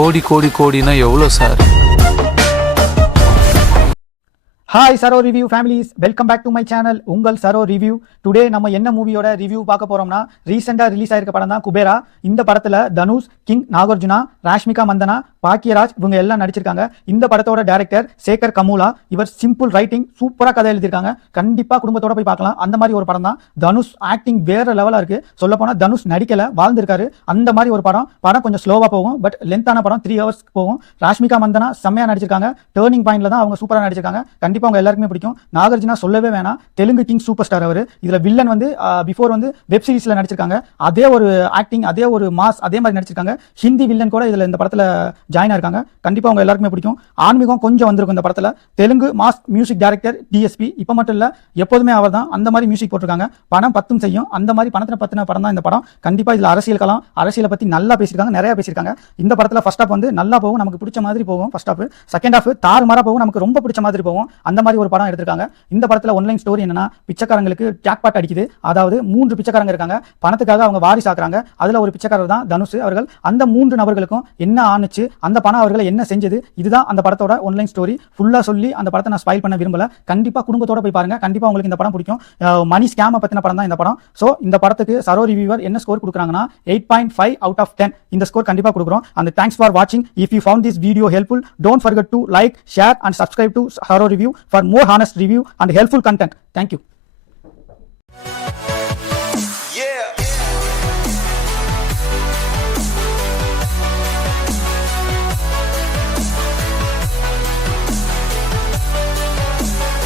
கோடி கோடி கோடினா எவ்வளோ sir? Hi Saro review families, welcome back to my channel உங்கள் சரோ ரிவ்யூ. டுடே நம்ம என்ன மூவியோட ரிவ்யூ பார்க்க போறோம்னா, ரீசெண்டா ரிலீஸ் ஆயிருக்க படம் தான் குபேரா. இந்த படத்துல தனுஷ், கிங் நாகார்ஜுனா, ராஷ்மிகா மந்தனா, பாக்கியராஜ் இவங்க எல்லாம் நடிச்சிருக்காங்க. இந்த படத்தோட டைரக்டர் சேகர் கமுலா. இவர் சிம்பிள் ரைட்டிங், சூப்பரா கதை எழுதியிருக்காங்க. கண்டிப்பா குடும்பத்தோட போய் பார்க்கலாம். அந்த மாதிரி ஒரு படம் தான். தனுஷ் ஆக்டிங் வேற லெவலா இருக்கு. சொல்ல போனா தனுஷ் நடிக்கல, வாழ்ந்திருக்காரு. அந்த மாதிரி ஒரு படம். படம் கொஞ்சம் ஸ்லோவா போகும், பட் லென்த்தான படம், 3 hours போகும். ராஷ்மிகா மந்தனா செம்மையா நடிச்சிருக்காங்க. டேர்னிங் பாயிண்ட்ல தான் அவங்க சூப்பரா நடிச்சிருக்காங்க. கண்டிப்பா அவங்க எல்லாருக்குமே பிடிக்கும். நாகார்ஜுனா சொல்லவே வேணாம், தெலுங்கு கிங் சூப்பர் ஸ்டார் அவர். இதுல வில்லன் வந்து பிஃபோர் வந்து வெப் சீரிஸ்ல நடிச்சிருக்காங்க. அதே ஒரு ஆக்டிங், அதே ஒரு மாஸ், அதே மாதிரி நடிச்சிருக்காங்க. ஹிந்தி வில்லன் கூட இதுல இந்த படத்துல ஜாயின் ஆயிருக்காங்க. கண்டிப்பா அவங்க எல்லாருக்குமே பிடிக்கும். ஆன்மீகம் கொஞ்சம் வந்திருக்கும் இந்த படத்துல. Telugu mass music director DSP. இப்ப மட்டும் இல்ல, எப்போதுமே அவர் தான் அந்த மாதிரி மியூசிக் போட்டிருக்காங்க. பணம் பத்தும் செய்யும். அந்த மாதிரி பணத்தை பத்தின படம் தான் இந்த படம். கண்டிப்பா இதுல அரசியல் களம், அரசியலை பத்தி நல்லா பேசியிருக்காங்க, நிறைய பேசியிருக்காங்க. இந்த படத்துல ஃபர்ஸ்ட் ஹாப் வந்து நல்லா போகும், நமக்கு பிடிச்ச மாதிரி போகும். ஃபர்ஸ்ட் ஹாப், செகண்ட் ஹாப் தாறுமாறா போகும், நமக்கு ரொம்ப பிடிச்ச மாதிரி போகும். அந்த மாதிரி ஒரு படம் எடுத்திருக்காங்க. இந்த படத்துல ஒன்லைன் ஸ்டோரி என்னன்னா, பிச்சைக்காரங்களுக்கு ஜாக்பாட் அடிக்குது. அதாவது 3 பிச்சைக்காரங்க இருக்காங்க. பணத்துக்காக அவங்க வாரிசு ஆக்குறாங்க. அதுல ஒரு பிச்சைக்காரர் தான் தனுஷ் அவர்கள். அந்த 3 நபர்களுக்கும் என்ன ஆணுச்சு, அந்த பணம் அவர்களை என்ன செஞ்சது, இதுதான் அந்த படத்தோட ஒன்லைன் ஸ்டோரி. ஃபுல்லா சொல்லி அந்த படத்தை நான் ஸ்பாயில் பண்ண விரும்பல. கண்டிப்பா குடும்பத்தோட போய் பாருங்க. கண்டிப்பா உங்களுக்கு இந்த படம் பிடிக்கும். மணி ஸ்கேம பத்தின படம் தான் இந்த படம். சோ இந்த படத்துக்கு சரோ ரிவ்யூவர் என்ன ஸ்கோர் கொடுக்குறாங்கன்னா 8.5 out of 10. இந்த ஸ்கோர் கண்டிப்பா கொடுக்குறோம். And thanks for watching. If you found this video helpful, don't forget to like, share and subscribe to Saro Review for more honest review and helpful content. Thank you.